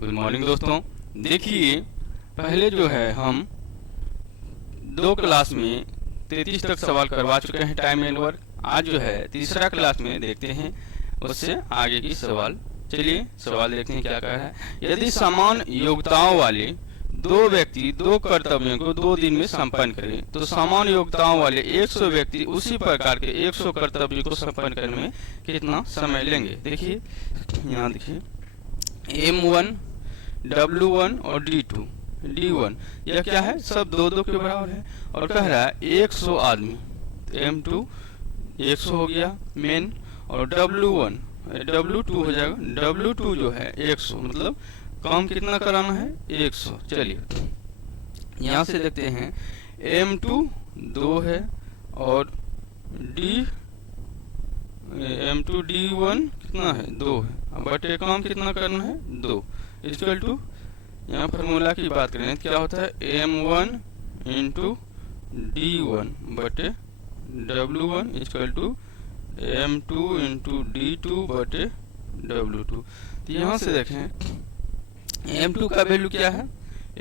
Good morning दोस्तों। देखिए, पहले जो है हम 2 क्लास में 33 तक सवाल करवा चुके हैं टाइम एंड वर्क। आज जो है तीसरा क्लास में देखते हैं उससे आगे की सवाल। चलिए सवाल देखते हैं क्या कह रहा है। यदि समान योग्यताओं वाले 2 व्यक्ति 2 कर्तव्यों को 2 दिन में संपन्न करें तो समान योग्यताओं वाले 100 व्यक्ति उसी प्रकार के 100 कर्तव्यों को संपन्न करने में कितना समय लेंगे। देखिए यहाँ देखिए M1, W1 और D1 यह क्या है, सब 2-2 के बराबर है और कह रहा है 100 आदमी। M2 100 हो गया मेन और W2 हो जाएगा। W2 जो है 100, मतलब काम कितना कराना है 100। चलिए यहाँ से देखते हैं M2 2 है और M2 D1 कितना है 2 है, बटे काम कितना करना है 2 इक्वल टू, यहाँ फार्मूला की बात करें तो क्या होता है M1 इंटू D1 बटे W1 equal to M2 into D2 बटे W2। तो यहाँ से देखें M2 का वैल्यू क्या है,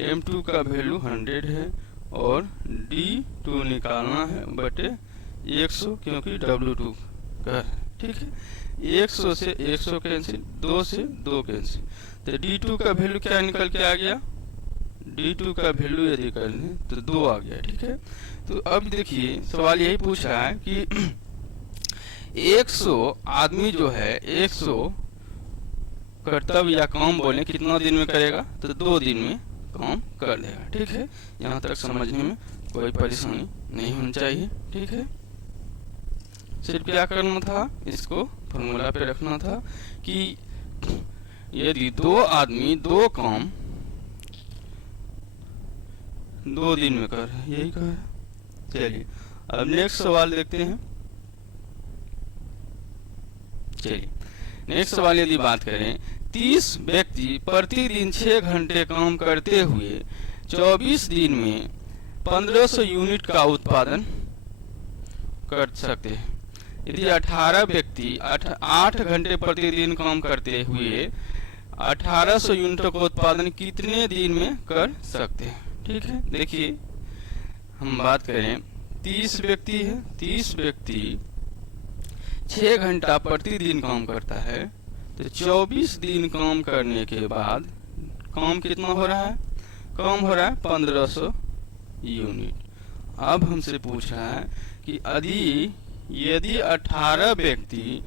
M2 का वैल्यू 100 है और D2 निकालना है बटे 100 क्योंकि W2 का है। ठीक है, 100 से 100 कैंसिल, 2 से 2 कैंसिल, तो D2 का वैल्यू क्या निकल के आ गया, D2 का वैल्यू यदि कर लें तो 2 आ गया। ठीक है, तो अब देखिए सवाल यही पूछ रहा है कि 100 आदमी जो है 100 कर्तव्य या काम बोले कितना दिन में करेगा, तो 2 दिन में काम कर देगा। ठीक है, यहाँ तक समझने में कोई परेशानी नहीं होनी चाहिए। ठीक है, सिर्फ क्या करना था, इसको फॉर्मूला पे रखना था कि यदि 2 आदमी 2 काम 2 दिन में कर, यही कहा है। चलिए अब नेक्स्ट सवाल देखते हैं। चलिए नेक्स्ट सवाल यदि बात करें, 30 व्यक्ति प्रतिदिन 6 घंटे काम करते हुए 24 दिन में 1500 यूनिट का उत्पादन कर सकते हैं। यदि 18 व्यक्ति 8 घंटे प्रतिदिन काम करते हुए 1800 यूनिटों का उत्पादन कितने दिन में कर सकते हैं। ठीक है, देखिए हम बात करें 30 व्यक्ति है, 30 व्यक्ति 6 घंटा प्रतिदिन काम करता है, तो 24 दिन काम करने के बाद काम कितना हो रहा है, काम हो रहा है 1500 यूनिट। अब हमसे पूछ रहा है कि यदि 18 व्यक्ति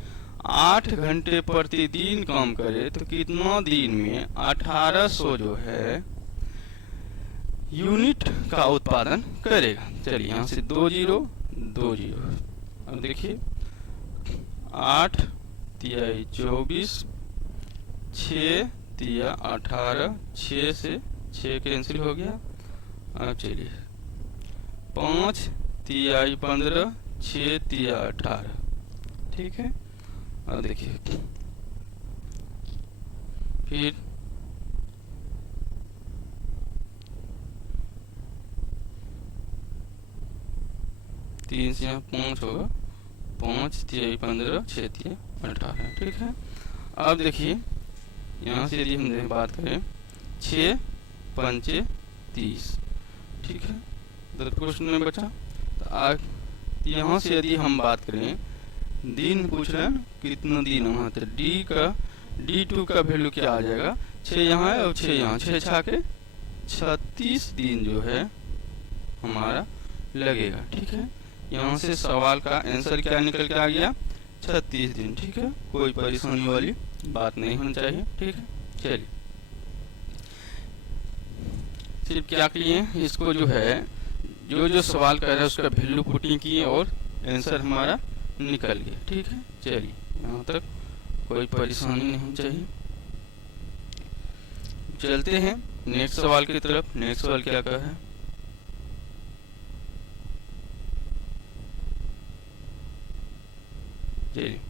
8 घंटे प्रतिदिन काम करे तो कितना दिन में 1800 जो है यूनिट का उत्पादन करेगा। चलिए यहाँ से 2 0 2 0। अब देखिए 8 तिहाई 24, 6 तिया 18, 6 से 6 कैंसिल हो गया। अब चलिए 5 तिहाई 15, 6 तिया 18। ठीक है, अब देखिए फिर 3 से 5 होगा, 5 तिया 15, 6 तिया 18। ठीक है, अब देखिए यहाँ से यदि हम बात करें 6 पंचे 30। ठीक है, 10 क्वेश्चन में बचा। तो यहाँ से यदि हम बात करें, दिन पूछ रहे हैं कितना दिन वहाँ, तो D2 का वैल्यू क्या आ जाएगा, 6 यहाँ है और 6 यहाँ, 6 छाके 36 दिन जो है हमारा लगेगा। ठीक है, यहाँ से सवाल का आंसर क्या निकल के आ गया, 36 दिन। ठीक है, कोई परेशानी वाली बात नहीं होनी चाहिए। ठीक है, चलिए सिर्फ क्या किए, इसको जो है जो सवाल कर रहा है उसका वैल्यू पुटिंग किए और आंसर हमारा निकल गया। ठीक है, चलिए यहाँ तक कोई परेशानी नहीं होनी चाहिए। चलते हैं नेक्स्ट सवाल की तरफ। नेक्स्ट सवाल क्या कहा है, चलिए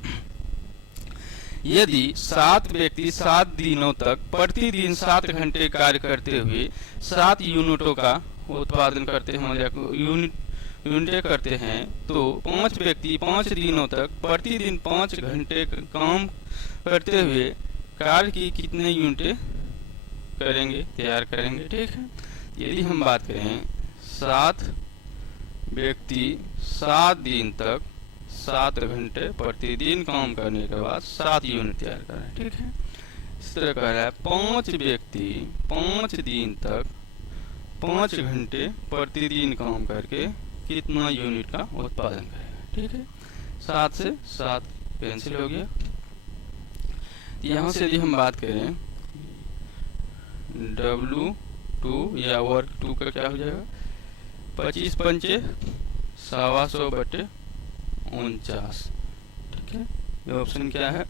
यदि 7 व्यक्ति 7 दिनों तक प्रतिदिन 7 घंटे कार्य करते हुए 7 यूनिटों का उत्पादन करते हैं, यूनिटें करते हैं, तो 5 व्यक्ति 5 दिनों तक प्रतिदिन 5 घंटे काम करते हुए कार्य की कितने यूनिटें करेंगे, तैयार करेंगे। ठीक है, यदि हम बात करें 7 व्यक्ति 7 दिन तक 7 घंटे प्रतिदिन काम करने के बाद 7 यूनिट तैयार करें। ठीक है, इस तरह कह रहा है 5 व्यक्ति 5 दिन तक 5 घंटे प्रतिदिन काम करके कितना यूनिट का उत्पादन करेगा। ठीक है, 7 से 7 कैंसिल हो गया। यहाँ से यदि हम बात करें W2 या वर्क 2 का क्या हो जाएगा, 25 पंचे 125/49। ठीक है, ये ऑप्शन क्या है,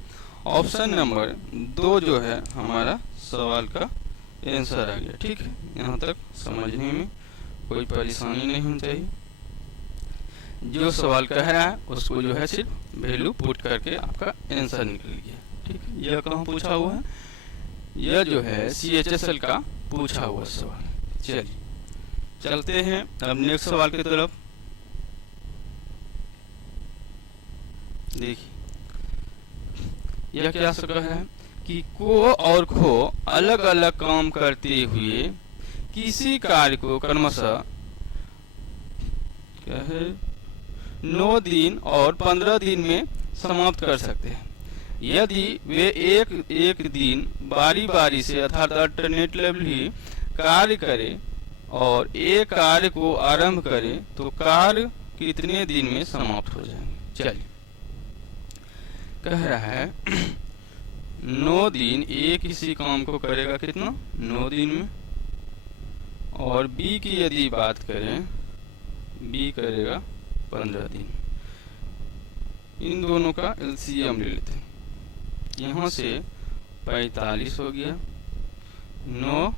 ऑप्शन नंबर 2 जो है हमारा सवाल का आंसर आ गया। ठीक है, यहाँ तक समझने में कोई परेशानी नहीं होनी चाहिए। जो सवाल कह रहा है उसको जो है सिर्फ वैल्यू पुट करके आपका आंसर निकल गया। ठीक है, यह कहाँ पूछा हुआ है, यह जो है CHSL का पूछा हुआ सवाल। चलिए चलते हैं अब नेक्स्ट सवाल की तरफ। देखिए यह क्या कह रहा है कि को और खो अलग अलग काम करते हुए किसी कार्य को क्रमशः क्या है 9 दिन और 15 दिन में समाप्त कर सकते हैं यदि वे एक दिन बारी बारी से अर्थात अल्टरनेटिवली कार्य करें और एक कार्य को आरंभ करें तो कार्य कितने दिन में समाप्त हो जाएंगे। चलिए कह रहा है 9 दिन ए किसी काम को करेगा कितना 9 दिन में, और बी की यदि बात करें बी करेगा 15 दिन। इन दोनों का LCM ले लेते हैं। यहाँ से 45 हो गया, 9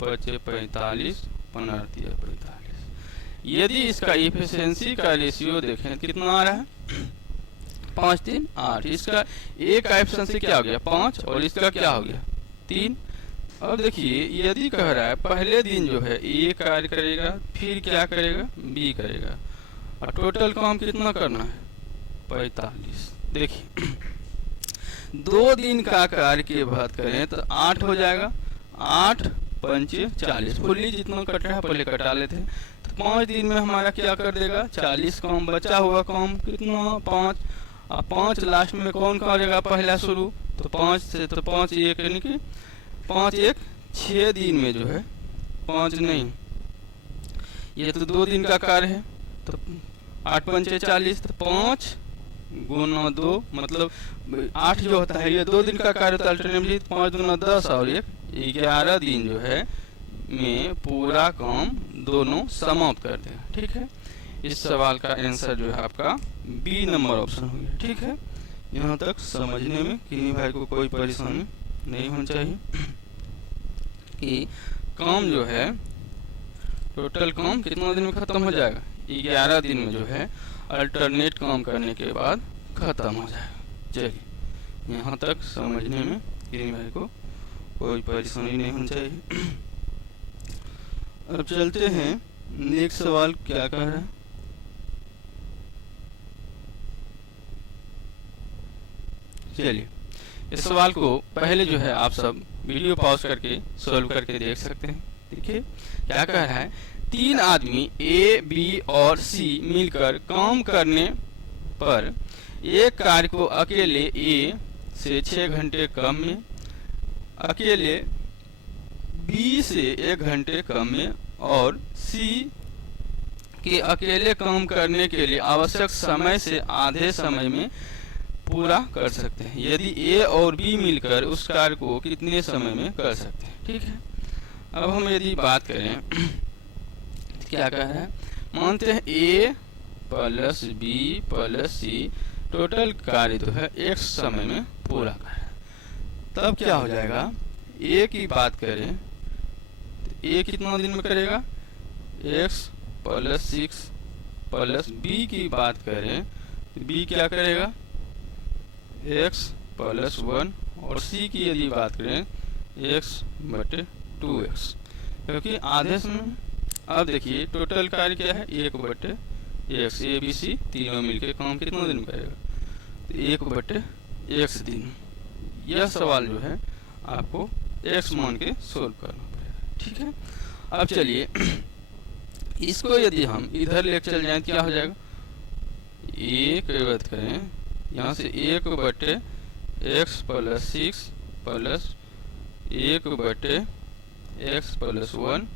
5 45 15 45। यदि इसका इफिशिएंसी का रेशियो देखें कितना आ रहा है 5 3 8। इसका एक का एफिशिएंसी क्या हो गया 5 और इसका क्या हो गया 3। अब देखिए यदि कह रहा है पहले दिन जो है ए कार्य करेगा, फिर क्या करेगा बी करेगा, और टोटल काम कितना करना है 45। देखिए 2 दिन का कार्य की बात करें तो 8 हो जाएगा, 8 पंचे 40। फुल्ली जितना कट रहा है पहले कटा लेते हैं। तो 5 दिन में हमारा क्या कर देगा 40 काम, बचा हुआ काम कितना 5, और 5 लास्ट में कौन करेगा पहला शुरू, तो 5 से तो 5 1 यानी कि 5 1 6 दिन में जो है 5 नहीं, ये तो 2 दिन का कार्य है तो 8 पंचे 40, तो 5 गुना 2 मतलब 8 जो होता है ये 2 दिन का कार्य होता है अल्टरनेटिवली, 5 गुना 10 और 1 11 दिन जो है में पूरा काम दोनों समाप्त कर देगा। ठीक है, इस सवाल का आंसर जो है आपका बी नंबर ऑप्शन हो गया। ठीक है, यहाँ तक समझने में किसी भाई को कोई परेशानी नहीं होनी चाहिए कि काम जो है टोटल काम कितना दिन में खत्म हो जाएगा 11 दिन में जो है अल्टरनेट काम करने के बाद खत्म हो जाएगा। चलिए यहाँ तक समझने में किसी भाई को कोई परेशानी नहीं होनी चाहिए। अब चलते हैं नेक्स्ट सवाल क्या कह रहा है। चलिए इस सवाल को पहले जो है आप सब वीडियो पॉज करके सॉल्व करके देख सकते हैं। देखिए क्या कह रहा है 3 आदमी ए बी और सी मिलकर काम करने पर एक कार्य को अकेले ए से 6 घंटे कम में, अकेले बी से 1 घंटे कम में और सी के अकेले काम करने के लिए आवश्यक समय से आधे समय में पूरा कर सकते हैं यदि ए और बी मिलकर उस कार्य को कितने समय में कर सकते हैं। ठीक है, अब हम यदि बात करें क्या कह रहा है, मानते हैं ए प्लस बी प्लस सी टोटल कार्य तो है एक समय में पूरा कर रहा है, तब क्या हो जाएगा ए की बात करें तो ए कितना दिन में करेगा x प्लस 6 प्लस बी की बात करें तो बी क्या करेगा x प्लस 1 और सी की यदि बात करें x बटे 2x, क्योंकि आधे समय। अब देखिए टोटल कार्य क्या है 1 बटे x, ए बी सी तीनों मिलके काम कितना दिन में करेगा तो 1 बटे x दिन। यह सवाल जो है आपको एक्स मान के सोल्व करना पड़ेगा। ठीक है, अब चलिए इसको यदि हम इधर लेके चल जाए क्या हो जाएगा, एक बात करें यहाँ से 1/x + 6 प्लस 1/x + 1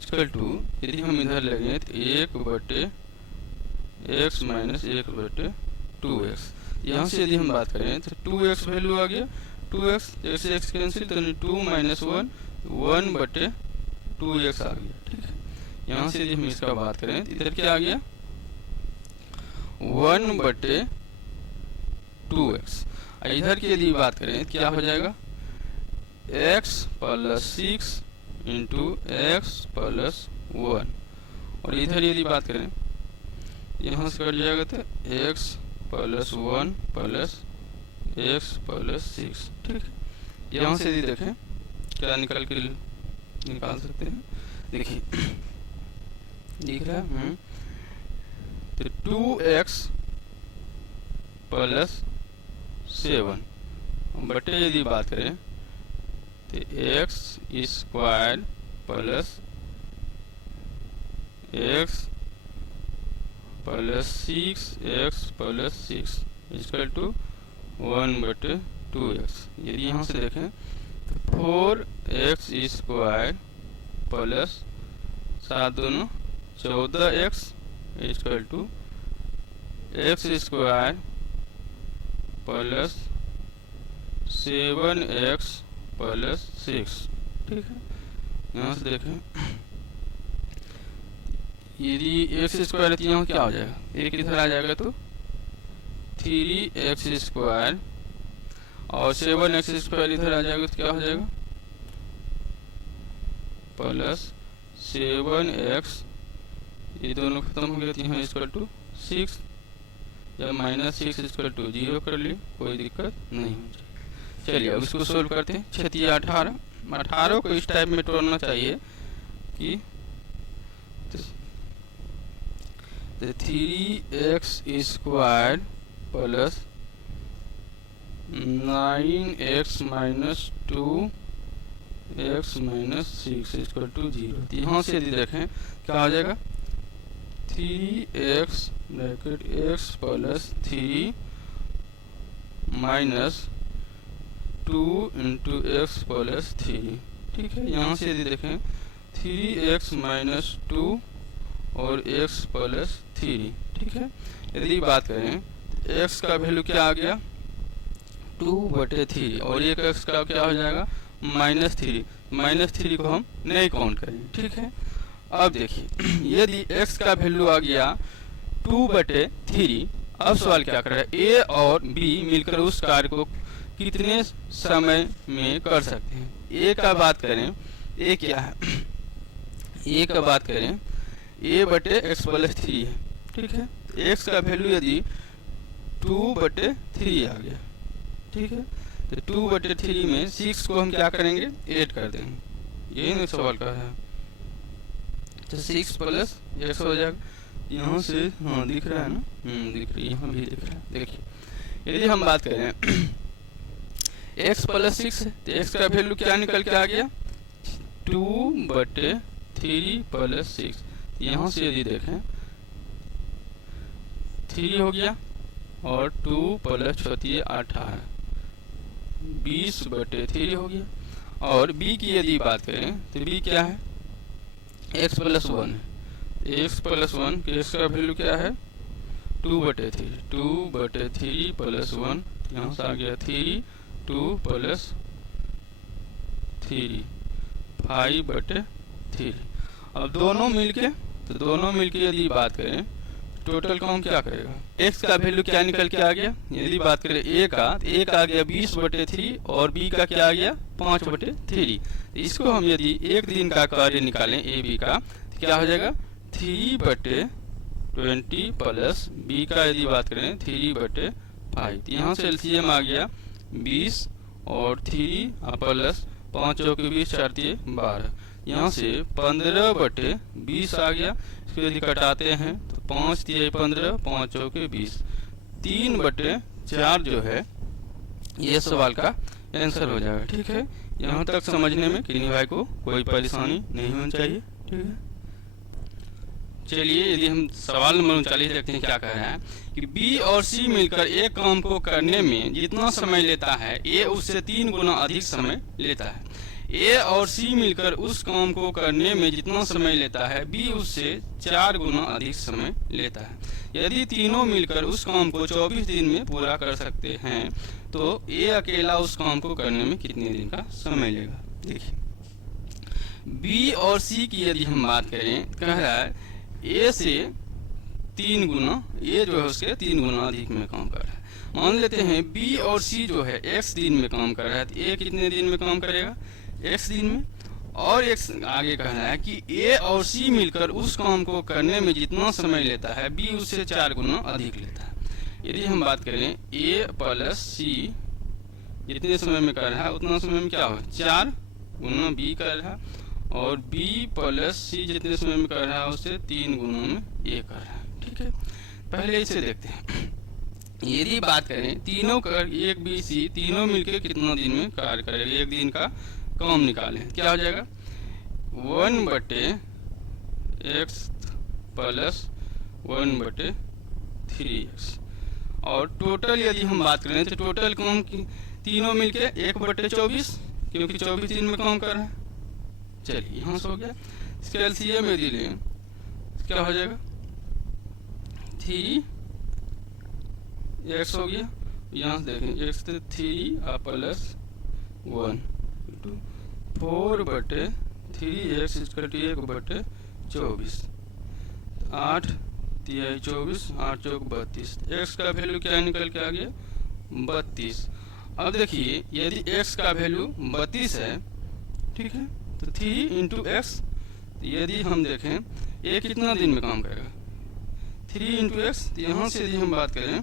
= यदि हम इधर लगे तो 1/x - 1/2x। यहाँ से यदि हम बात करें तो 2x वैल्यू आ गया, 2x से x कैंसिल तो 2 - 1 1/2x आ गया। ठीक है, यहाँ से यदि हम इसका बात करें तो इधर क्या आ गया 1/2x। इधर की यदि बात करें तो क्या हो जाएगा x + 6 × x + 1। और इधर यदि बात करें यहाँ से कट जाएगा तो x + 1 + x + 6। ठीक है, यहाँ से यदि देखें क्या निकाल सकते हैं, देखिए दिख रहा है तो 2x + 7 बटे यदि बात करें तो x² + x + 6x + 6 = 1/2x। यदि यहाँ से देखें तो 4x² + 7 दूनी 14x = x² + 7x + 6। ठीक है, यहाँ से देखें यदि x² यहाँ क्या हो जाएगा, एक इधर आ जाएगा तो 3x² और 7x² इधर आ जाएगा तो क्या हो जाएगा + 7x, ये दोनों खत्म हो गए तो यहाँ = 6 या -6 = 0 कर लिए, कोई दिक्कत नहीं हो जाए। चलिए अब इसको सोल्व करते हैं। 6 × 18 को इस टाइप में तोड़ना चाहिए कि 3x² + 9x - 2x - 6 = 0। यहाँ से यदि देखें क्या हो जाएगा 3x + 3 - 2 × x + 3। ठीक है, यहाँ से यदि देखें 3x - 2 और x + 3। ठीक है, यदि बात करें x का वैल्यू क्या आ गया 2/3 और एक x का क्या हो जाएगा -3। -3 को हम नहीं काउंट करेंगे। ठीक है, अब देखिए यदि x का वैल्यू आ गया 2/3, अब सवाल क्या कर रहा है a और b मिलकर उस कार्य को कितने समय में कर सकते हैं। a का बात करें, a क्या है, a का बात करें a/x + 3 है। ठीक है, x का वैल्यू यदि 2/3 आ गया। ठीक है, तो 2/3 में 6 को हम क्या करेंगे ऐड कर देंगे, यही ना सवाल का है। तो 6 + x हो जाएगा, यहाँ से हाँ दिख रहा है ना, दिख रही है, यहाँ भी दिख रहा है। देखिए यदि हम बात करें x + 6 है तो x का वैल्यू क्या निकल के आ गया 2/3 + 6। यहाँ से यदि देखें 3 हो गया और 2 + 4 = 18, 20/3 हो गया। और b की यदि बात करें तो b क्या है x + 1 है, x + 1 के x का वैल्यू क्या है 2/3, 2/3 + 1, यहाँ से आ गया 3, 2 + 3 5/3। अब दोनों मिलके यदि बात करें टोटल काउंट क्या करेगा, x का वैल्यू क्या निकल के आ गया, यदि बात करें a का तो a का आ गया 20/3 और b का क्या आ गया 5/3। इसको हम यदि एक दिन का कार्य निकालें a b का तो क्या हो जाएगा 3/20 प्लस b का यदि बात करें 3/5। यहाँ से एलसीएम आ गया 20 और 3 प्लस 5 के 20 4 12, यहाँ से 15/20 आ गया। इसको यदि कटाते हैं तो 5 × 15 5 के 20, 3/4 जो है ये सवाल का आंसर हो जाएगा। ठीक है, यहाँ तक समझने में किन्हीं भाई को कोई परेशानी नहीं होनी चाहिए। ठीक है, चलिए यदि हम सवाल नंबर 39 देखते हैं क्या कह रहा है कि बी और सी मिलकर एक काम को करने में जितना समय लेता है ए उससे 3 गुना अधिक समय लेता है। ए और सी मिलकर उस काम को करने में जितना समय लेता है बी उससे 4 गुना अधिक समय लेता है। यदि तीनों मिलकर उस काम को 24 दिन में पूरा कर सकते हैं तो ए अकेला उस काम को करने में कितने दिन का समय लेगा। देखिए बी और सी की यदि हम बात करें, कह रहा है ए से 3 गुना, ए जो है उसके 3 गुना अधिक में काम कर रहा है। मान लेते हैं बी और सी जो है x दिन में काम कर रहा है, तो ए कितने दिन में काम करेगा, x दिन में। और x आगे कह रहा है कि ए और सी मिलकर उस काम को करने में जितना समय लेता है बी उससे 4 गुना अधिक लेता है। यदि हम बात करें ए प्लस सी जितने समय में कर रहा है उतना समय में क्या हो, 4 गुना बी कर रहा है, और B प्लस सी जितने समय में कर रहा है उससे 3 गुना में ए कर रहा है। ठीक है, पहले इसे देखते हैं। यदि बात करें तीनों कर एक बी सी तीनों मिलकर कितना दिन में कार्य करेगा, एक दिन का काम निकालें, क्या हो जाएगा 1/x प्लस 1/3x। और टोटल यदि हम बात करें तो टोटल काम तीनों मिलके 1/24, क्योंकि 24 दिन में काम कर रहा है। चलिए यहाँ से हो गया, इसके एलसीएम में यदि लें क्या हो जाएगा 3x हो गया, यहाँ से देखें x से 3 प्लस 1 4/3x = 1/24, 8 3 24, 8 चौक 32। x का वैल्यू क्या निकल के आ गया 32। अब देखिए यदि x का वैल्यू 32 है, ठीक है, तो 3 × x, यदि हम देखें ये कितना दिन में काम करेगा 3 × x। तो यहाँ से यदि हम बात करें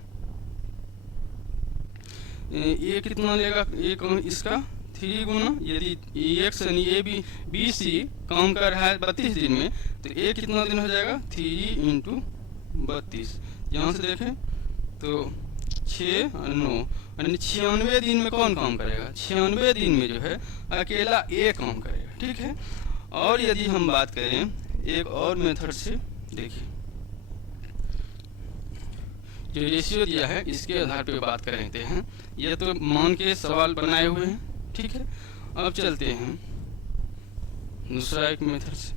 ये कितना लेगा, एक इसका 3 गुना, यदि x यानी ए बी सी काम कर रहा है 32 दिन में, तो ये कितना दिन हो जाएगा 3 × 32। यहाँ से देखें तो 6 और 9 यानी 96 दिन में कौन काम करेगा, 96 दिन में जो है अकेला ए काम करेगा। ठीक है, और यदि हम बात करें एक और मेथड से, देखिए जो रेशियो दिया है इसके आधार पे बात कर लेते हैं। ये तो मान के सवाल बनाए हुए हैं। ठीक है, अब चलते हैं दूसरा एक मेथड से,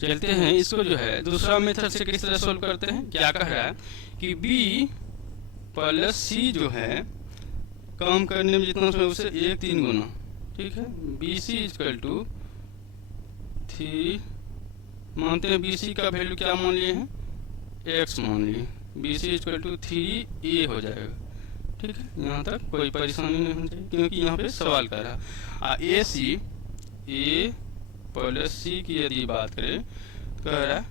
चलते हैं इसको जो है दूसरा मेथड से किस तरह सोल्व करते हैं। क्या कह रहा है कि बी प्लस सी जो है काम करने में जितना समय उससे 1/3 गुना। ठीक है, बी सी = 3 मानते हैं, बी सी का वैल्यू क्या मान लिए हैं x मान लिए, बी सी = 3a हो जाएगा। ठीक है, यहाँ तक कोई परेशानी नहीं होनी चाहिए क्योंकि यहाँ पे सवाल कर रहा है। ए प्लस सी की यदि बात करें कह रहा है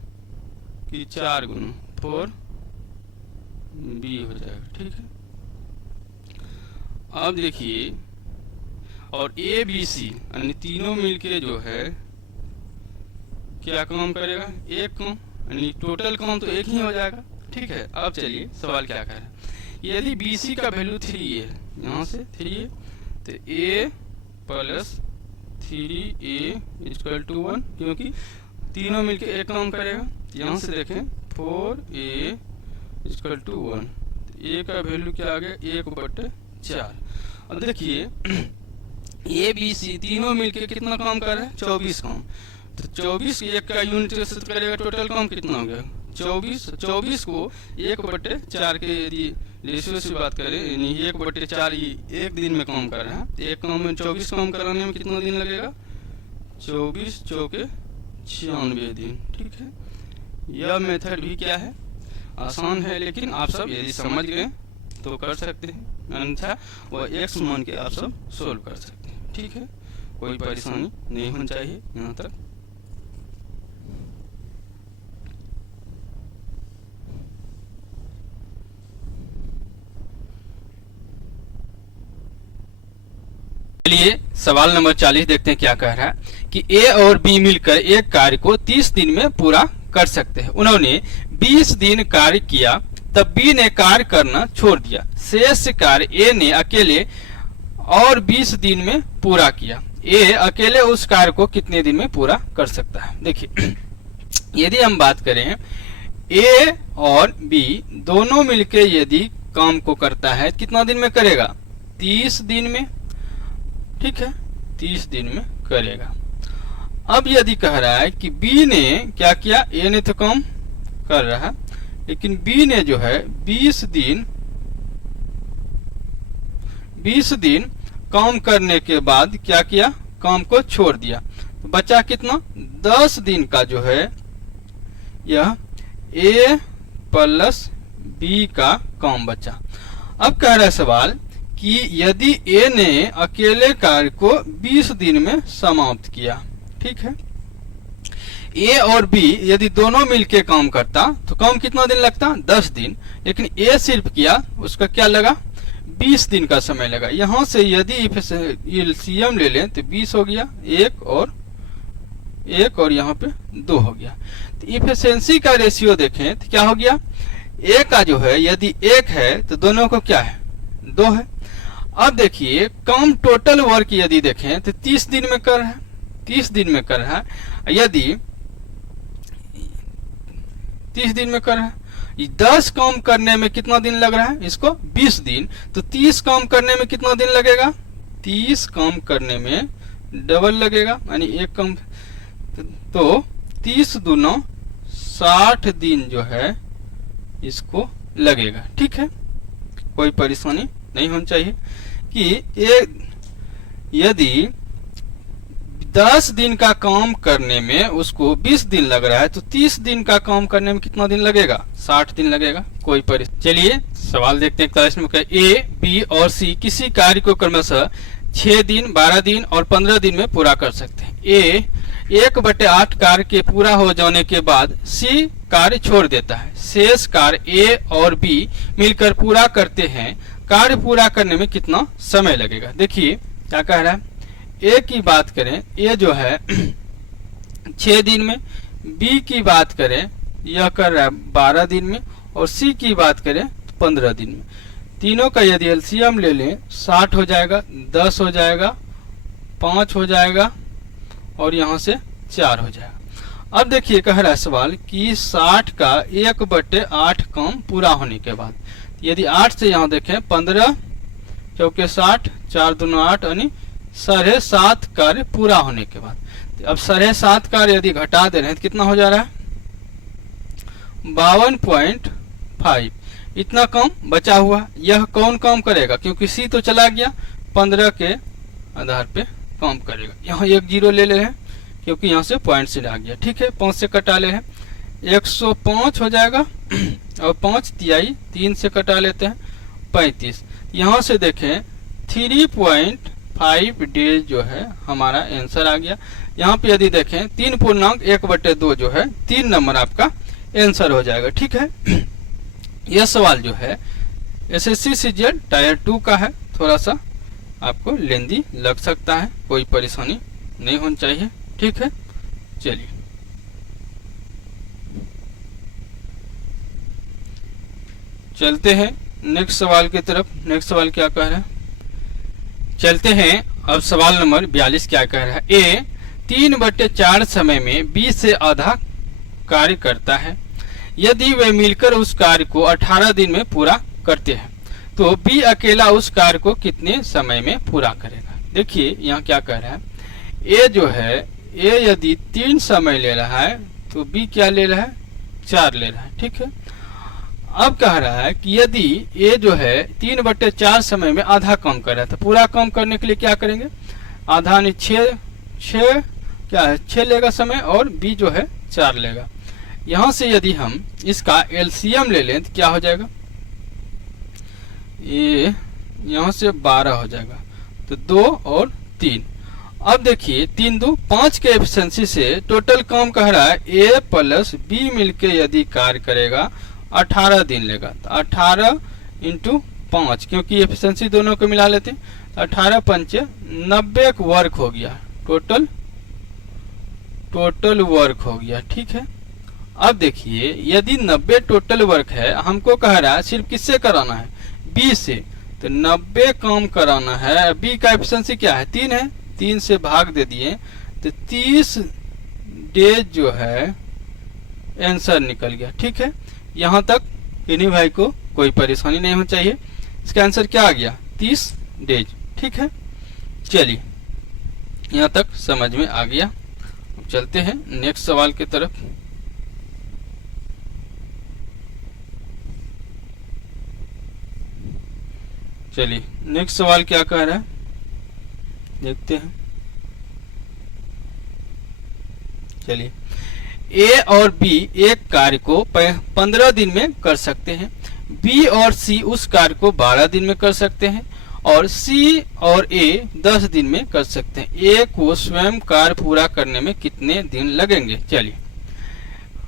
कि 4 गुना 4b हो जाएगा। ठीक है, अब देखिए और ए बी सी यानी तीनों मिलके जो है क्या काम करेगा, एक काम, यानी टोटल काम तो एक ही हो जाएगा। ठीक है, अब चलिए सवाल क्या कर रहा है, यदि बी सी का वैल्यू 3 है, यहाँ से 3 है, तो a प्लस 3a = 1, क्योंकि तीनों मिलके एक काम करेगा। यहाँ से देखें 4a = 1, a का वैल्यू क्या आ गया 1/4। अब देखिए ए बी सी तीनों मिलके कितना काम कर रहा है 24 काम, तो 24 एक का यूनिट करेगा, टोटल काम कितना हो गया 24 को 1/4 के यदि रेशियो से बात करें यानी 1/4 एक दिन में काम कर रहा है। एक काम में 24 काम कराने में कितना दिन लगेगा 24 चौके 96 दिन। ठीक है, यह मेथड भी क्या है आसान है, लेकिन आप सब यदि समझ गए तो कर सकते हैं, अन्यथा वह x मान के आप सब सोल्व कर सकते हैं। ठीक है, कोई परेशानी नहीं होनी चाहिए यहाँ तक। चलिए सवाल नंबर 40 देखते हैं क्या कह रहा है कि ए और बी मिलकर एक कार्य को 30 दिन में पूरा कर सकते हैं। उन्होंने 20 दिन कार्य किया, तब बी ने कार्य करना छोड़ दिया। शेष कार्य ए ने अकेले और 20 दिन में पूरा किया। ए अकेले उस कार्य को कितने दिन में पूरा कर सकता है। देखिए यदि हम बात करें ए और बी दोनों मिलके यदि काम को करता है कितना दिन में करेगा, 30 दिन में, ठीक है, 30 दिन में करेगा। अब यदि कह रहा है कि बी ने क्या किया, ए ने तो काम कर रहा है लेकिन बी ने जो है 20 दिन काम करने के बाद क्या किया, काम को छोड़ दिया, तो बचा कितना, 10 दिन का जो है यह ए प्लस बी का काम बचा। अब कह रहा है सवाल कि यदि ए ने अकेले कार्य को 20 दिन में समाप्त किया, ठीक है, ए और बी यदि दोनों मिलके काम करता तो काम कितना दिन लगता, 10 दिन, लेकिन ए सिर्फ किया, उसका क्या लगा, 20 दिन का समय लगा। यहां से यदि एलसीएम ले लें तो 20 हो गया, एक और यहाँ पे 2 हो गया। तो इफिशियंसी का रेशियो देखें तो क्या हो गया, ए का जो है यदि 1 है तो दोनों को क्या है, 2 है। अब देखिए काम टोटल वर्क यदि देखें तो 30 दिन में कर रहा है, 30 दिन में कर रहा है। यदि 30 दिन में कर रहा है, 10 काम करने में कितना दिन लग रहा है, इसको 20 दिन, तो 30 काम करने में कितना दिन लगेगा, 30 काम करने में डबल लगेगा, यानी एक काम, तो 30 दूना 60 दिन जो है इसको लगेगा, ठीक है, कोई परेशानी नहीं होनी चाहिए। कि यदि 10 दिन का काम करने में उसको 20 दिन लग रहा है तो 30 दिन का काम करने में कितना दिन लगेगा, 60 दिन लगेगा, कोई परेशानी। चलिए सवाल देखते हैं 41 में, ए, बी और सी किसी कार्य को क्रमशः 6 दिन, 12 दिन और 15 दिन में पूरा कर सकते हैं। ए 1/8 कार्य के पूरा हो जाने के बाद सी कार्य छोड़ देता है, शेष कार्य ए और बी मिलकर पूरा करते हैं, कार्य पूरा करने में कितना समय लगेगा। देखिए क्या कह रहा है, ए की बात करें, ए जो है 6 दिन में, बी की बात करें यह कर रहा है 12 दिन में, और सी की बात करें तो 15 दिन में। तीनों का यदि एलसीएम ले लें 60 हो जाएगा, 10 हो जाएगा, 5 हो जाएगा और यहाँ से 4 हो जाएगा। अब देखिए कह रहा है सवाल कि 60 का 1/8 काम पूरा होने के बाद, यदि 8 से यहाँ देखें 15 चौके 60, 4 दूना 8, यानी 7.5 कार्य पूरा होने के बाद। अब 7.5 कार्य यदि घटा दे रहे हैं तो कितना हो जा रहा है, 52.5, इतना काम बचा हुआ। यह कौन काम करेगा, क्योंकि सी तो चला गया, 15 के आधार पे काम करेगा। यहाँ 1 0 ले ले हैं क्योंकि यहाँ से पॉइंट से आ गया, ठीक है, 5 से कटा ले हैं, 105 हो जाएगा और 5 तिहाई 3 से कटा लेते हैं 35। यहाँ से देखें 3.5 डेज जो है हमारा आंसर आ गया। यहाँ पे यदि देखें 3.1/2 जो है 3 नंबर आपका आंसर हो जाएगा, ठीक है। यह सवाल जो है एसएससी सीजीएल टायर 2 का है, थोड़ा सा आपको लेंदी लग सकता है, कोई परेशानी नहीं होनी चाहिए, ठीक है। चलिए चलते हैं नेक्स्ट सवाल की तरफ। नेक्स्ट सवाल क्या कह रहा है, चलते हैं अब सवाल नंबर 42 क्या कह रहा है। ए 3/4 समय में बी से आधा कार्य करता है, यदि वे मिलकर उस कार्य को 18 दिन में पूरा करते हैं तो बी अकेला उस कार्य को कितने समय में पूरा करेगा। देखिए यहाँ क्या कह रहा है, ए जो है, ए यदि 3 समय ले रहा है तो बी क्या ले रहा है, 4 ले रहा है, ठीक है। अब कह रहा है कि यदि ए जो है 3/4 समय में आधा काम कर रहा था, पूरा काम करने के लिए क्या करेंगे, आधा नहीं 6 क्या है 6 लेगा समय, और बी जो है 4 लेगा। यहाँ से यदि हम इसका एलसीएम ले लें तो क्या हो जाएगा, ये यहाँ से 12 हो जाएगा, तो 2 और 3। अब देखिए 3 2 5 के एफिशिएंसी से टोटल काम कह रहा है ए प्लस बी मिलके यदि कार्य करेगा 18 दिन लेगा, तो 18 × 5, क्योंकि एफिशिएंसी दोनों को मिला लेते हैं, 18 पंचे 90 वर्क हो गया, टोटल वर्क हो गया, ठीक है। अब देखिए यदि 90 टोटल वर्क है, हमको कह रहा है सिर्फ किससे कराना है, बी से, तो 90 काम कराना है। बी का एफिशिएंसी क्या है 3 है, 3 से भाग दे दिए तो 30 डेज जो है आंसर निकल गया। ठीक है, यहाँ तक किन्हीं भाई को कोई परेशानी नहीं होनी चाहिए। इसका आंसर क्या आ गया 30 डेज। ठीक है, चलिए यहाँ तक समझ में आ गया। अब चलते हैं नेक्स्ट सवाल की तरफ। चलिए नेक्स्ट सवाल क्या कह रहा है देखते हैं। चलिए, ए और बी एक कार्य को 15 दिन में कर सकते हैं, बी और सी उस कार्य को 12 दिन में कर सकते हैं और सी और ए 10 दिन में कर सकते हैं। ए को स्वयं कार्य पूरा करने में कितने दिन लगेंगे? चलिए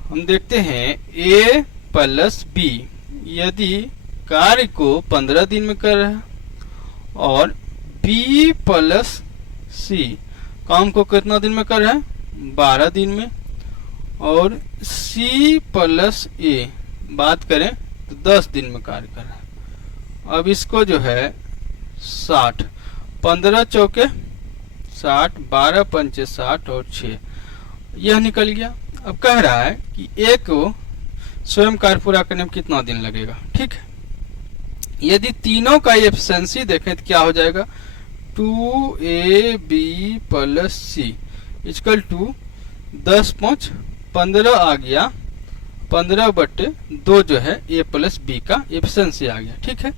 हम देखते हैं ए प्लस बी यदि कार्य को 15 दिन में कर रहा है और बी प्लस सी काम को कितना दिन में कर रहा है 12 दिन में और सी प्लस ए बात करें तो 10 दिन में कार्य कर रहा है। अब इसको जो है 60 15 चौके 60 12 पंचे 60 और 6 यह निकल गया। अब कह रहा है कि ए को स्वयं कार्य पूरा करने में कितना दिन लगेगा। ठीक है, यदि तीनों का एफिशिएंसी देखें तो क्या हो जाएगा 2ab plus C equal to 10 5 15 आ गया, 15/2 जो है ए प्लस बी का एफिशिएंसी आ गया। ठीक है,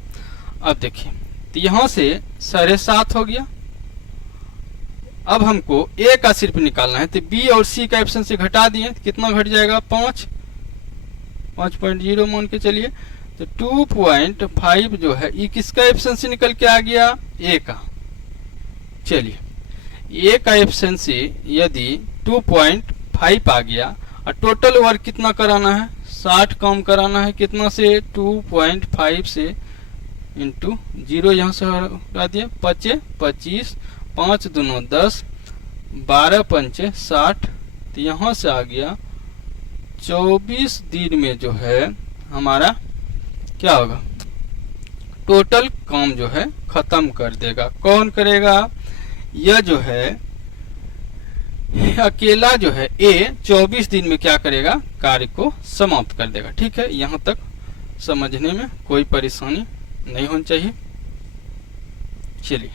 अब देखिए तो यहां से 7.5 हो गया। अब हमको ए का सिर्फ निकालना है तो बी और सी का एफिशिएंसी घटा दिए तो कितना घट जाएगा 5.0 मान के चलिए। तो 2.5 जो है ये किसका एफिशिएंसी निकल के आ गया ए का। चलिए ए का एफिशिएंसी यदि 2.5 आ गया और टोटल वर्क कितना कराना है 60 काम कराना है, कितना से 2.5 से इंटू 0 यहाँ से हटा दिए 25 25 5 दूनो 10 12 पंचे 60 तो यहाँ से आ गया 24 दिन में जो है हमारा क्या होगा टोटल काम जो है खत्म कर देगा। कौन करेगा? यह जो है अकेला जो है ए 24 दिन में क्या करेगा कार्य को समाप्त कर देगा। ठीक है, यहाँ तक समझने में कोई परेशानी नहीं होनी चाहिए। चलिए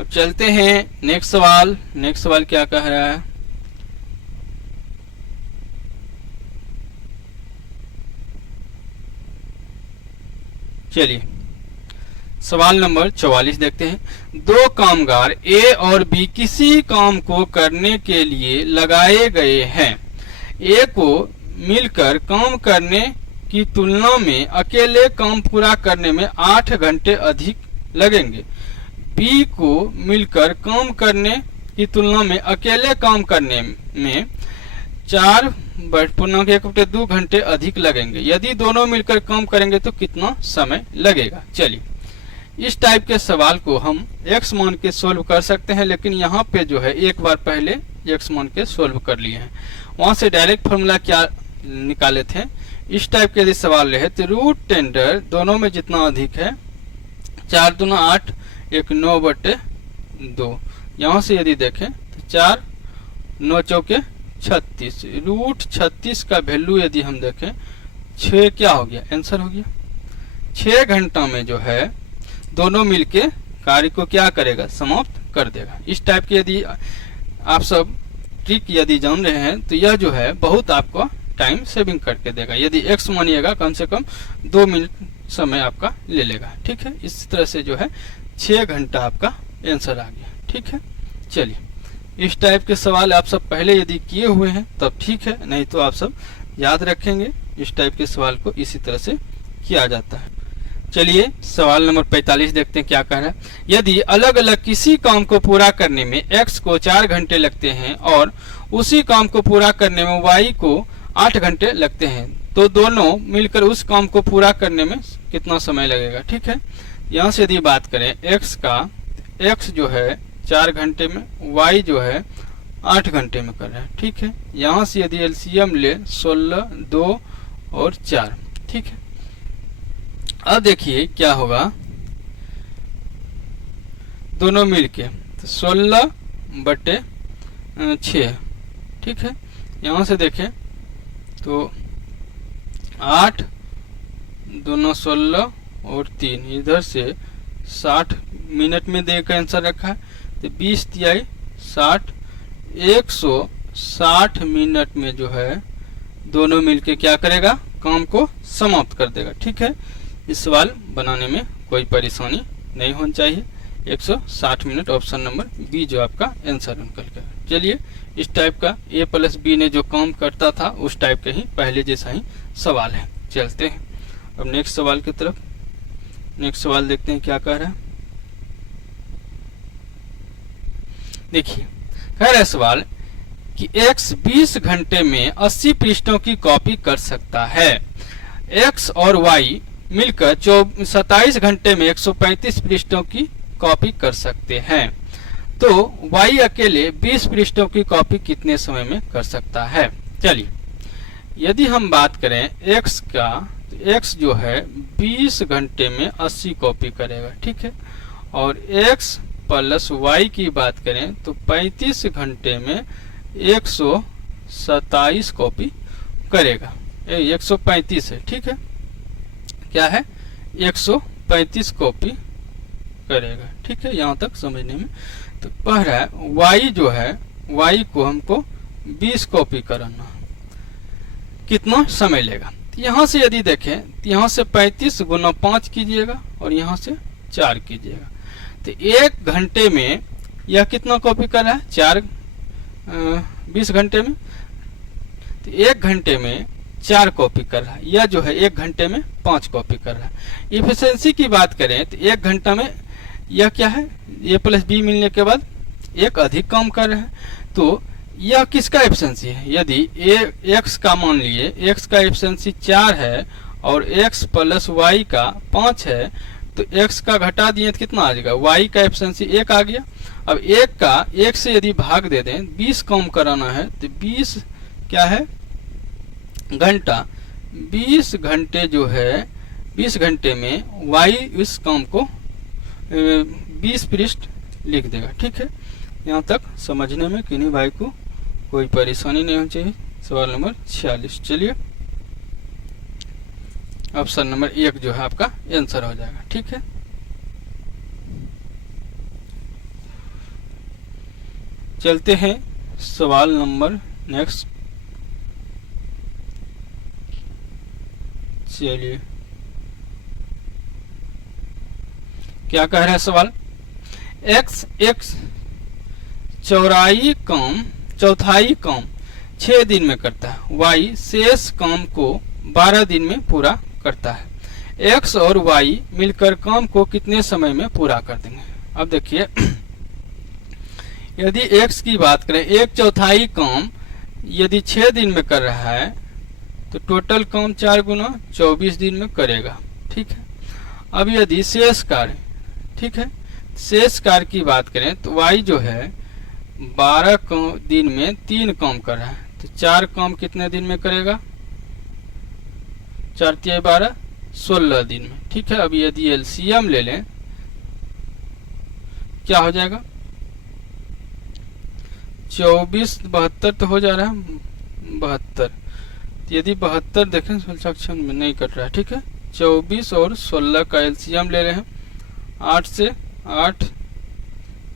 अब चलते हैं नेक्स्ट सवाल। नेक्स्ट सवाल क्या कह रहा है? चलिए सवाल नंबर 44 देखते हैं। दो कामगार ए और बी किसी काम को करने के लिए लगाए गए हैं। ए को मिलकर काम करने की तुलना में अकेले काम पूरा करने में 8 घंटे अधिक लगेंगे। बी को मिलकर काम करने की तुलना में अकेले काम करने में 4/2 घंटे अधिक लगेंगे। यदि दोनों मिलकर काम करेंगे तो कितना समय लगेगा? चलिए इस टाइप के सवाल को हम x मान के सोल्व कर सकते हैं, लेकिन यहाँ पे जो है एक बार पहले x मान के सोल्व कर लिए हैं। वहां से डायरेक्ट फॉर्मूला क्या निकाले थे। इस टाइप के यदि सवाल रहे तो रूट टेंडर दोनों में जितना अधिक है 4 दूना 8 1 9/2। यहाँ से यदि देखें तो 4 9 चौके 36 रूट 36 का वैल्यू यदि हम देखें 6 क्या हो गया आंसर हो गया। 6 घंटा में जो है दोनों मिलके कार्य को क्या करेगा समाप्त कर देगा। इस टाइप की यदि आप सब ट्रिक यदि जान रहे हैं तो यह जो है बहुत आपको टाइम सेविंग करके देगा। यदि x मानिएगा कम से कम 2 मिनट समय आपका ले लेगा। ठीक है, इस तरह से जो है 6 घंटा आपका आंसर आ गया। ठीक है, चलिए इस टाइप के सवाल आप सब पहले यदि किए हुए हैं तब ठीक है, नहीं तो आप सब याद रखेंगे। इस टाइप के सवाल को इसी तरह से किया जाता है। चलिए सवाल नंबर 45 देखते हैं क्या कह रहा है। यदि अलग अलग किसी काम को पूरा करने में x को 4 घंटे लगते हैं और उसी काम को पूरा करने में y को 8 घंटे लगते हैं तो दोनों मिलकर उस काम को पूरा करने में कितना समय लगेगा? ठीक है, यहाँ से यदि बात करें x का, x जो है 4 घंटे में, y जो है 8 घंटे में कर रहा है। ठीक है, यहाँ से यदि एलसीएम ले 16, 2 और 4। ठीक है, अब देखिए क्या होगा दोनों मिलके, तो 16/6। ठीक है, यहाँ से देखें तो 8 दोनों 16 और 3, इधर से 60 मिनट में दे का आंसर रखा है, तो 20 तिहाई 60, 160 मिनट में जो है दोनों मिलके क्या करेगा, काम को समाप्त कर देगा। ठीक है, इस सवाल बनाने में कोई परेशानी नहीं होनी चाहिए। 160 मिनट, ऑप्शन नंबर बी जो आपका आंसर निकल गया। चलिए, इस टाइप का A+B ने जो काम करता था उस टाइप का ही पहले जैसा ही सवाल है। चलते हैं अब नेक्स्ट सवाल की तरफ। नेक्स्ट सवाल देखते हैं क्या कह रहा है। देखिए, कह रहा है सवाल कि x 20 घंटे में 80 पृष्ठों की कॉपी कर सकता है। x और y मिलकर 27 घंटे में 135 पृष्ठों की कॉपी कर सकते हैं, तो y अकेले 20 पृष्ठों की कॉपी कितने समय में कर सकता है। चलिए, यदि हम बात करें x का, तो x जो है 20 घंटे में 80 कॉपी करेगा। ठीक है, और x प्लस y की बात करें तो 35 घंटे में 127 कॉपी करेगा। 135 है। ठीक है, क्या है, 135 कॉपी करेगा। ठीक है, यहाँ तक समझने में तो पढ़ रहा है y जो है, y को हमको 20 कॉपी कराना, कितना समय लेगा। यहाँ से यदि देखें तो यहाँ से 35 गुना 5 कीजिएगा और यहाँ से 4 कीजिएगा, तो 1 घंटे में यह कितना कॉपी कर रहा है, 20 घंटे में, तो 1 घंटे में 4 कॉपी कर रहा है। यह जो है 1 घंटे में 5 कॉपी कर रहा है। इफिशिएंसी की बात करें तो 1 घंटा में यह क्या है, A+B मिलने के बाद एक अधिक काम कर रहा है, तो यह किसका एफिशिएंसी है। यदि x का मान लिए x का एफिशिएंसी 4 है और x प्लस y का 5 है, तो x का घटा दिए तो कितना आ जाएगा, y का एफिशिएंसी 1 आ गया। अब 1 से यदि भाग दे दें, 20 काम कराना है तो 20 क्या है घंटा, 20 घंटे जो है 20 घंटे में y इस काम को 20 पृष्ठ लिख देगा। ठीक है, यहाँ तक समझने में किन्हीं भाई को कोई परेशानी नहीं होनी चाहिए। सवाल नंबर 46। चलिए, ऑप्शन नंबर 1 जो है आपका आंसर हो जाएगा। ठीक है, चलते हैं सवाल नंबर नेक्स्ट। चलिए, क्या कह रहा है सवाल, x चौथाई काम 6 दिन में करता है, y शेष काम को 12 दिन में पूरा करता है। x और y मिलकर काम को कितने समय में पूरा कर देंगे। अब देखिए, यदि x की बात करें, 1/4 काम यदि 6 दिन में कर रहा है तो टोटल काम 4 गुना 24 दिन में करेगा। ठीक है, अब यदि शेष कार्य, ठीक है, शेष कार्य की बात करें तो y जो है 12 दिन में 3 काम कर रहा है, तो 4 काम कितने दिन में करेगा, 4 × 12 16 दिन में। ठीक है, अब यदि एलसीएम ले लें क्या हो जाएगा, 24 72 तो हो जा रहा है 72, यदि 72 देखें सक्षम में नहीं कट रहा है। ठीक है, 24 और 16 का एलसीएम ले रहे हैं, 8 से 8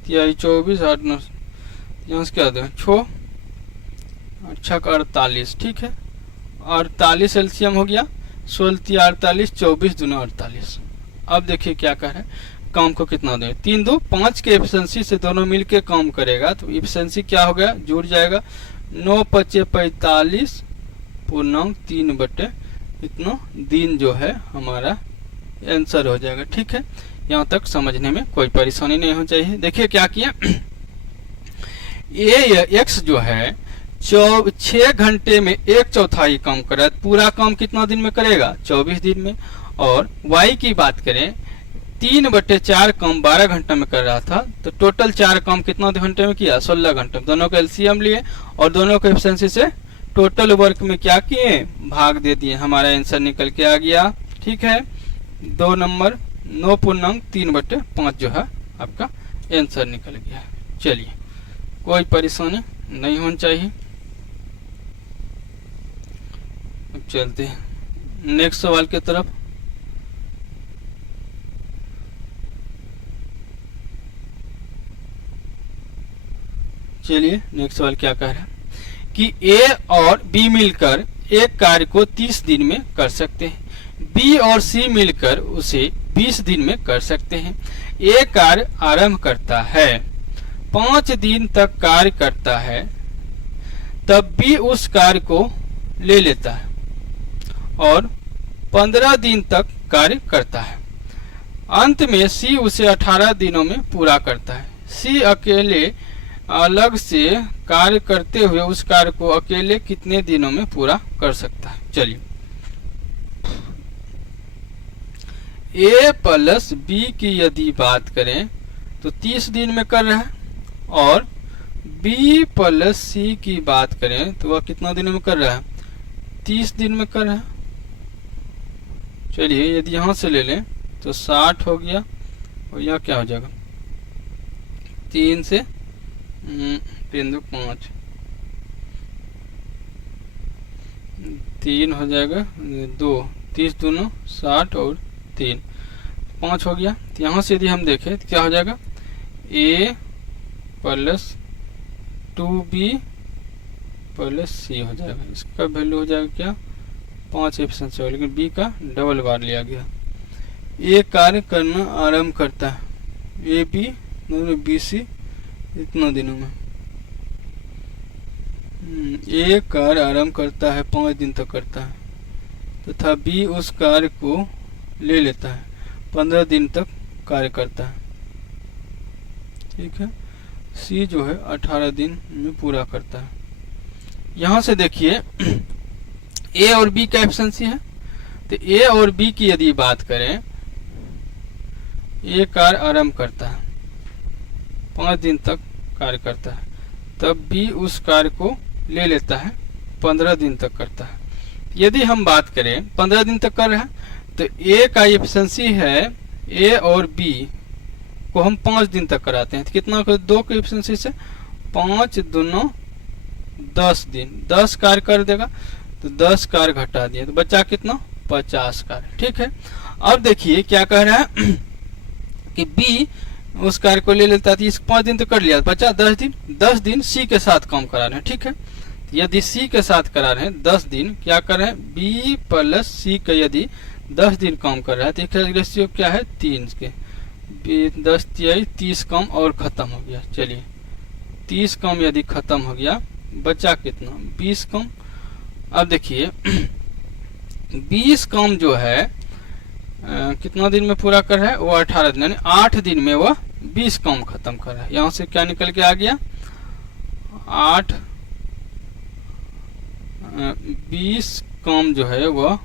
तिहाई 24, 8 9, यहाँ से क्या दें 6 अच्छा का 48। ठीक है, 48 एलसीएम हो गया, 16 तिया 48, 24 दूना 48। अब देखिए क्या कह रहे हैं, काम को कितना दें, 3 2 5 के एफिशिएंसी से दोनों मिलके काम करेगा, तो एफिशिएंसी क्या हो गया, जुड़ जाएगा 9 × 5 = 45 पूर्णांक 3 बटे इतना दिन जो है हमारा आंसर हो जाएगा। ठीक है, यहाँ तक समझने में कोई परेशानी नहीं होनी चाहिए। देखिए क्या किया, ये x जो है 6 घंटे में 1/4 काम कर रहा है, पूरा काम कितना दिन में करेगा, 24 दिन में। और y की बात करें, 3/4 काम 12 घंटे में कर रहा था, तो टोटल 4 काम कितना घंटे में किया? 16 घंटे में। दोनों का एलसीएम लिए और दोनों को एफिशिएंसी से टोटल वर्क में क्या किए? भाग दे दिए। हमारा आंसर निकल के आ गया। ठीक है, 2 नंबर 9.3/5 जो है आपका आंसर निकल गया। चलिए, कोई परेशानी नहीं होनी चाहिए। अब चलते हैं नेक्स्ट सवाल की तरफ। चलिए, नेक्स्ट सवाल क्या कह रहा है कि ए और बी मिलकर एक कार्य को 30 दिन में कर सकते हैं। बी और सी मिलकर उसे 20 दिन में कर सकते हैं। ए कार्य आरंभ करता है, 5 दिन तक कार्य करता है, तब बी उस कार्य को ले लेता है और 15 दिन तक कार्य करता है। अंत में सी उसे 18 दिनों में पूरा करता है। सी अकेले अलग से कार्य करते हुए उस कार्य को अकेले कितने दिनों में पूरा कर सकता है? चलिए, ए प्लस बी की यदि बात करें तो 30 दिन में कर रहा है, और बी प्लस सी की बात करें तो वह कितना दिनों में कर रहा है? 30 दिन में कर रहा है। चलिए, यदि यहां से ले लें तो 60 हो गया, और यह क्या हो जाएगा? 3 से 5 3 हो जाएगा, 2 30 दूनो 60 और 3 5 हो गया। तो यहाँ से यदि हम देखें तो क्या हो जाएगा? ए प्लस 2b प्लस सी हो जाएगा। इसका वैल्यू हो जाएगा क्या? 5 एफिशिएंसी होगा, लेकिन बी का डबल बार लिया गया। ए कार्य करना आरंभ करता है, ए बी बी सी इतना दिनों में। ए कार्य आरंभ करता है, 5 दिन तक करता है, तथा बी उस कार्य को ले लेता है, 15 दिन तक कार्य करता है। ठीक है, सी जो है 18 दिन में पूरा करता है। यहां से देखिए ए और बी का एफिशिएंसी है, तो ए और बी की यदि बात करें, ए कार्य आरंभ करता है, 5 दिन तक कार्य करता है, तब बी उस कार्य को ले लेता है, 15 दिन तक करता है। यदि हम बात करें 15 दिन तक कर रहा है, तो ए का एफिशिएंसी है, ए और बी को हम 5 दिन तक कराते हैं, तो कितना? 2 की एफिशिएंसी से 5 दूनो 10 दिन, 10 कार्य कर देगा, तो 10 कार्य घटा दिया, तो बचा कितना? 50 कार्य। ठीक है, अब देखिए क्या कह रहा है कि बी उस कार्य को ले लेता है, 5 दिन तो कर लिया, बचा 10 दिन। 10 दिन सी के साथ काम करा रहे हैं। ठीक है, यदि सी के साथ करा रहे हैं 10 दिन, क्या कर रहे हैं? बी प्लस सी का यदि 10 दिन काम कर रहा है, तो रेशियो क्या है? 3 के। 10 30 काम और खत्म हो गया। चलिए, 30 काम यदि खत्म हो गया, बचा कितना? 20 काम। अब देखिए 20 काम जो है कितना दिन में पूरा कर रहा है? वो 18 दिन, यानी 8 दिन में वह 20 काम खत्म कर रहा है। यहाँ से क्या निकल के आ गया? 20 काम जो है वह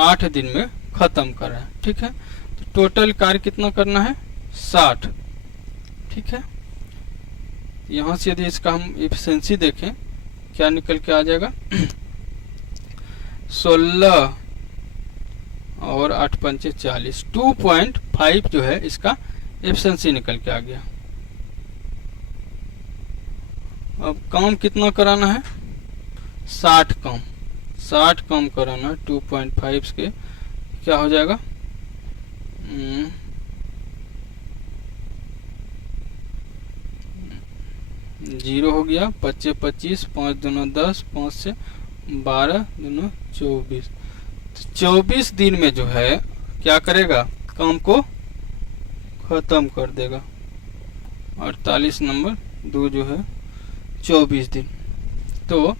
8 दिन में खत्म कर रहा है। ठीक है, तो टोटल कार्य कितना करना है? 60। ठीक है, यहाँ से यदि इसका हम एफिशिएंसी देखें, क्या निकल के आ जाएगा? 16 और 8 पंचे 40, 2.5 जो है इसका एफिशिएंसी निकल के आ गया। अब काम कितना कराना है? 60 काम। 60 काम कराना है 2.5 के, क्या हो जाएगा? 0 हो गया, 25 25, 5 दूनो 10, 5 से 12 दूनो 24। 24 दिन में जो है क्या करेगा? काम को खत्म कर देगा। 48 नंबर 2 जो है 24 दिन। तो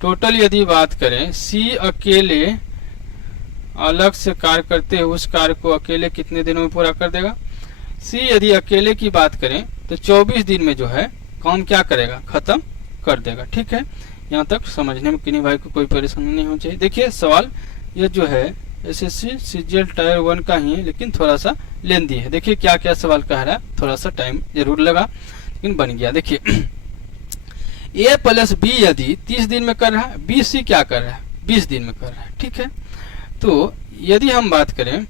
टोटल यदि बात करें, सी अकेले अलग से कार्य करते हुए उस कार्य को अकेले कितने दिनों में पूरा कर देगा? सी यदि अकेले की बात करें तो 24 दिन में जो है काम क्या करेगा? खत्म कर देगा। ठीक है, यहाँ तक समझने में किन्हीं भाई को कोई परेशानी नहीं होनी चाहिए। देखिए सवाल ये जो है एसएससी सीजीएल टायर 1 का ही है, लेकिन थोड़ा सा लेंदी है। देखिए क्या क्या सवाल कह रहा है, थोड़ा सा टाइम जरूर लगा लेकिन बन गया। देखिए ए प्लस बी यदि 30 दिन में कर रहा है, बी सी क्या कर रहा है 20 दिन में कर रहा है। ठीक है, तो यदि हम बात करें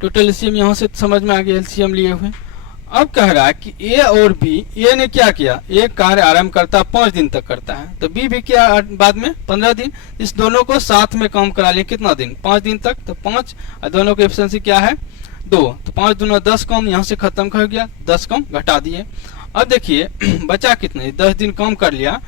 टोटल एलसीएम यहाँ से समझ में आ गया, एलसीएम लिए हुए। अब कह रहा है कि ए और बी, ए ने क्या किया, ए कार्य आरंभ करता 5 दिन तक करता है, तो बी भी क्या बाद में 15 दिन। इस दोनों को साथ में काम करा लिया कितना दिन, 5 दिन तक, तो 5 और दोनों की एफिशिएंसी क्या है 2, तो 5 दूना 10 काम, यहाँ से खत्म कर गया, 10 काम घटा दिए। अब देखिए बचा कितने, 10 दिन काम कर लिया,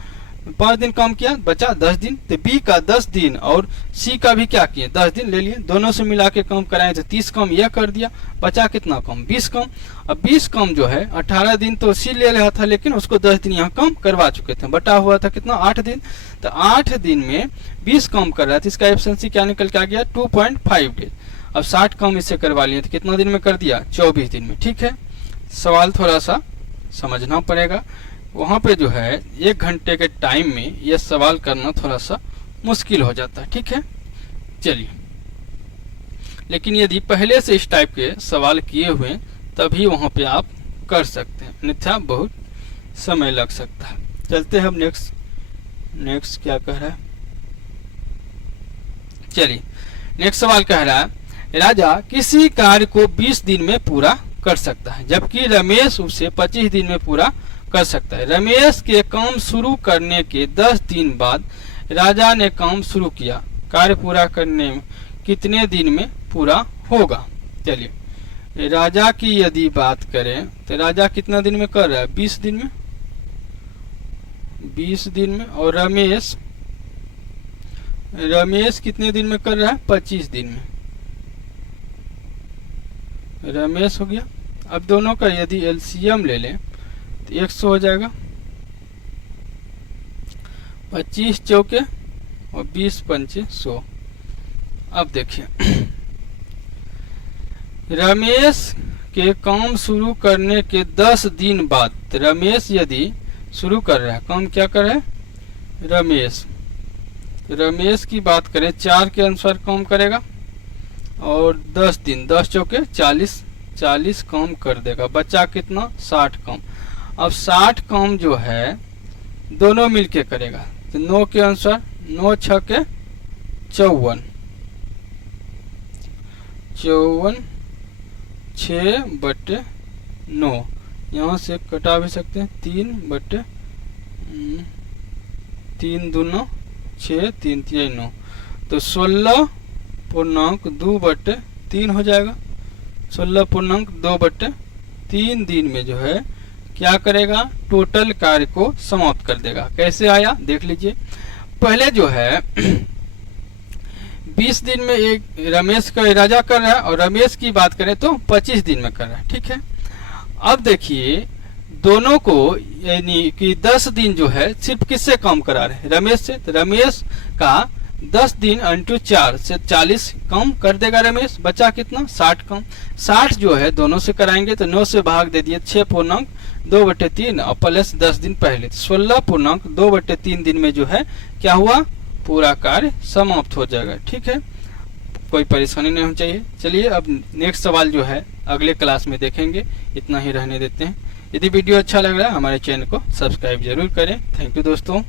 5 दिन काम किया, बचा 10 दिन, तो बी का 10 दिन और सी का भी क्या किए 10 दिन ले लिए, दोनों से मिला के काम कराए तो 30 काम यह कर दिया, बचा कितना काम 20 काम। अब 20 काम जो है 18 दिन तो सी ले रहा था, लेकिन उसको 10 दिन यहाँ काम करवा चुके थे, बटा हुआ था कितना 8 दिन, तो 8 दिन में 20 काम कर रहा था, इसका एफिशिएंसी क्या निकल के आ गया 2.5 डेज। अब 60 काम इससे करवा लिए तो कितना दिन में कर दिया 24 दिन में। ठीक है, सवाल थोड़ा सा समझना पड़ेगा, वहां पे जो है 1 घंटे के टाइम में यह सवाल करना थोड़ा सा मुश्किल हो जाता है। ठीक है, चलिए, लेकिन यदि पहले से इस टाइप के सवाल किए हुए तभी वहां पे आप कर सकते हैं, अन्यथा बहुत समय लग सकता है। चलते हैं हम नेक्स्ट क्या कह रहा है, चलिए नेक्स्ट सवाल कह रहा है राजा किसी कार्य को 20 दिन में पूरा कर सकता है, जबकि रमेश उसे 25 दिन में पूरा कर सकता है। रमेश के काम शुरू करने के 10 दिन बाद राजा ने काम शुरू किया, कार्य पूरा करने में कितने दिन में पूरा होगा। चलिए राजा की यदि बात करें तो राजा कितना दिन में कर रहा है 20 दिन में, 20 दिन में, और रमेश कितने दिन में कर रहा है 25 दिन में, रमेश हो गया। अब दोनों का यदि एलसीएम ले लें तो 100 हो जाएगा, 25 चौके और 20 पंचे 100। अब देखिए रमेश के काम शुरू करने के 10 दिन बाद, रमेश यदि शुरू कर रहा है काम, क्या कर रहा है रमेश की बात करें 4 के अनुसार काम करेगा और 10 दिन, 10 चौके 40 काम कर देगा, बचा कितना 60 काम। अब 60 काम जो है दोनों मिलके करेगा, तो 9 के अनुसार 9 6 के 54, 6/9, यहाँ से कटा भी सकते हैं 3 दूना 6, 3 3 9, तो 16.2/3 हो जाएगा। 16.2/3 दिन में जो है क्या करेगा टोटल कार्य को समाप्त कर देगा। कैसे आया देख लीजिए, पहले जो है 20 दिन में एक रमेश का राजा कर रहा है, और रमेश की बात करें तो 25 दिन में कर रहा है। ठीक है, अब देखिए दोनों को यानी कि 10 दिन जो है सिर्फ किससे काम करा रहे हैं रमेश से, तो रमेश का 10 दिन × 4 से 40 कम कर देगा रमेश, बचा कितना 60 कम। 60 जो है दोनों से कराएंगे तो 9 से भाग दे दिए 6.2/3 और प्लस 10 दिन पहले 16.2/3 दिन में जो है क्या हुआ पूरा कार्य समाप्त हो जाएगा। ठीक है, कोई परेशानी नहीं होनी चाहिए। चलिए अब नेक्स्ट सवाल जो है अगले क्लास में देखेंगे, इतना ही रहने देते हैं। यदि वीडियो अच्छा लग रहा है हमारे चैनल को सब्सक्राइब जरूर करें। थैंक यू दोस्तों।